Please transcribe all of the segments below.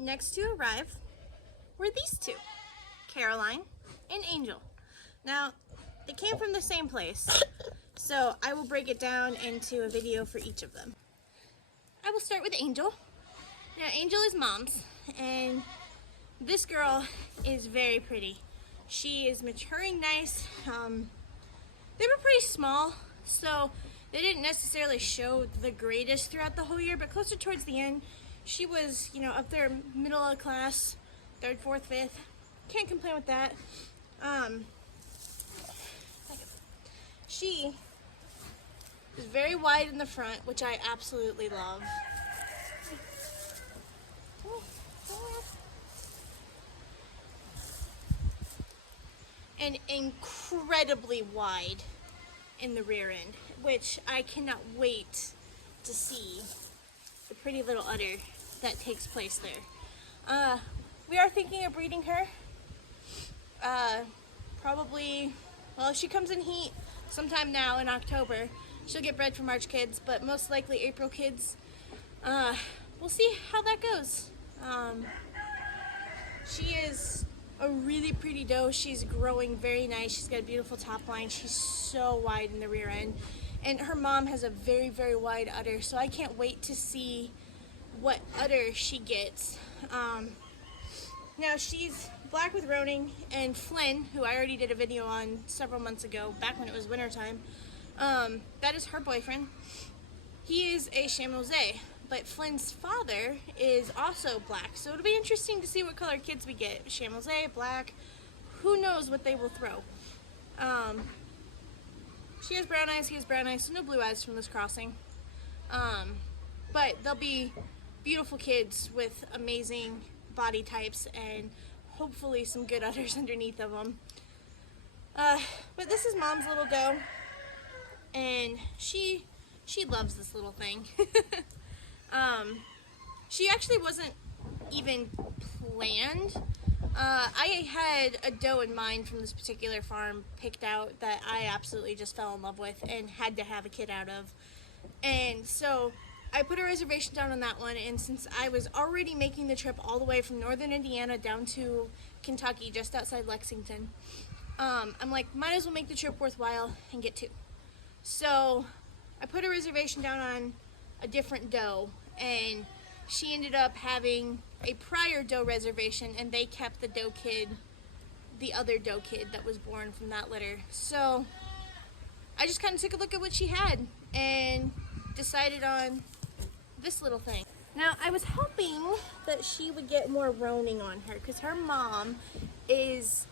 Next to arrive were these two, Caroline and Angel. Now, they came from the same place, so I will break it down into a video for each of them. I will start with Angel. Now, Angel is mom's, and this girl is very pretty. She is maturing nice. They were pretty small, so they didn't necessarily show the greatest throughout the whole year, but closer towards the end, she was, up there, middle of the class, 3rd, 4th, 5th. Can't complain with that. She is very wide in the front, which I absolutely love. And incredibly wide in the rear end, which I cannot wait to see the pretty little udder that takes place there. We are thinking of breeding her. Probably, well, if she comes in heat sometime now in October, she'll get bred for March kids, but most likely April kids. We'll see how that goes. She is a really pretty doe. She's growing very nice. She's got a beautiful top line. She's so wide in the rear end. And her mom has a very, very wide udder, so I can't wait to see what udder she gets. Now, she's black with roning, and Flynn, who I already did a video on several months ago, back when it was wintertime, that is her boyfriend. He is a Chamois, but Flynn's father is also black, so it'll be interesting to see what color kids we get. Chamois, black, who knows what they will throw. She has brown eyes, he has brown eyes, so no blue eyes from this crossing. But they'll be beautiful kids with amazing body types and hopefully some good udders underneath of them. But this is mom's little doe, and she loves this little thing. She actually wasn't even planned. I had a doe in mind from this particular farm picked out that I absolutely just fell in love with and had to have a kid out of. And so I put a reservation down on that one, and since I was already making the trip all the way from northern Indiana down to Kentucky, just outside Lexington, I'm like, might as well make the trip worthwhile and get two. So I put a reservation down on a different doe, and she ended up having a prior doe reservation, and they kept the doe kid, the other doe kid that was born from that litter. So I just kind of took a look at what she had and decided on this little thing. Now, I was hoping that she would get more roning on her, because her mom is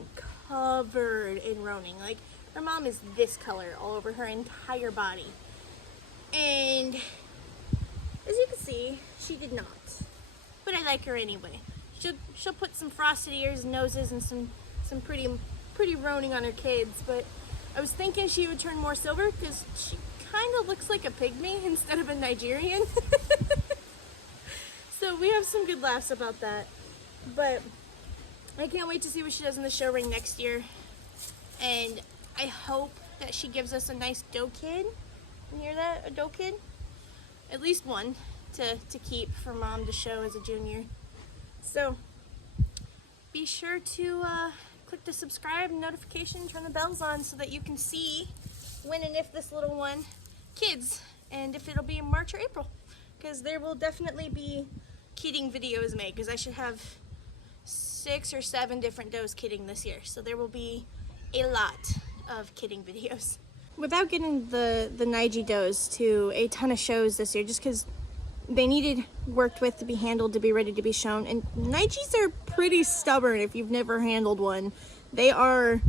covered in roning. Like, her mom is this color all over her entire body. And as you can see, she did not. But I like her anyway. She'll put some frosted ears and noses and some pretty roning on her kids. But I was thinking she would turn more silver, because she kind of looks like a pygmy instead of a Nigerian. So we have some good laughs about that. But I can't wait to see what she does in the show ring next year. And I hope that she gives us a nice doe kid. You hear that? A doe kid? At least one to keep for mom to show as a junior. So be sure to click the subscribe and notification, turn the bells on so that you can see when and if this little one kids, and if it'll be in March or April, because there will definitely be kidding videos made, because I should have 6 or 7 different does kidding this year, so there will be a lot of kidding videos. Without getting the Nige does to a ton of shows this year, just because they needed worked with to be handled, to be ready to be shown, and Niges are pretty stubborn if you've never handled one. They are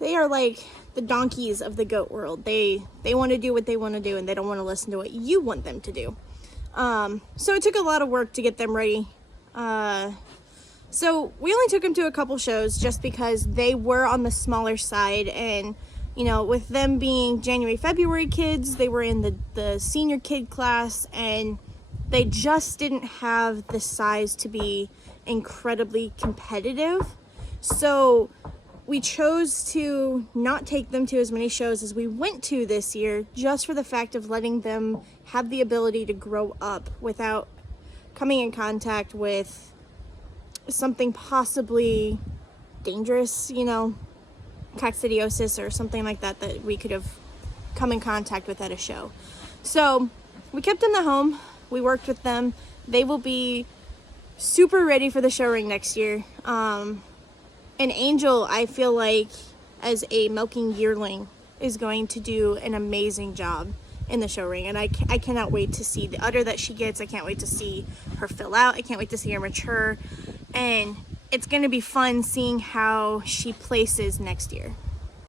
like the donkeys of the goat world. They want to do what they want to do, and they don't want to listen to what you want them to do. So it took a lot of work to get them ready. So we only took them to a couple shows just because they were on the smaller side, and with them being January, February kids, they were in the senior kid class, and they just didn't have the size to be incredibly competitive. So we chose to not take them to as many shows as we went to this year, just for the fact of letting them have the ability to grow up without coming in contact with something possibly dangerous, you know, coccidiosis or something like that, that we could have come in contact with at a show. So we kept them at home. We worked with them. They will be super ready for the show ring next year. And Angel, I feel like, as a milking yearling, is going to do an amazing job in the show ring. And I cannot wait to see the udder that she gets. I can't wait to see her fill out. I can't wait to see her mature. And it's going to be fun seeing how she places next year.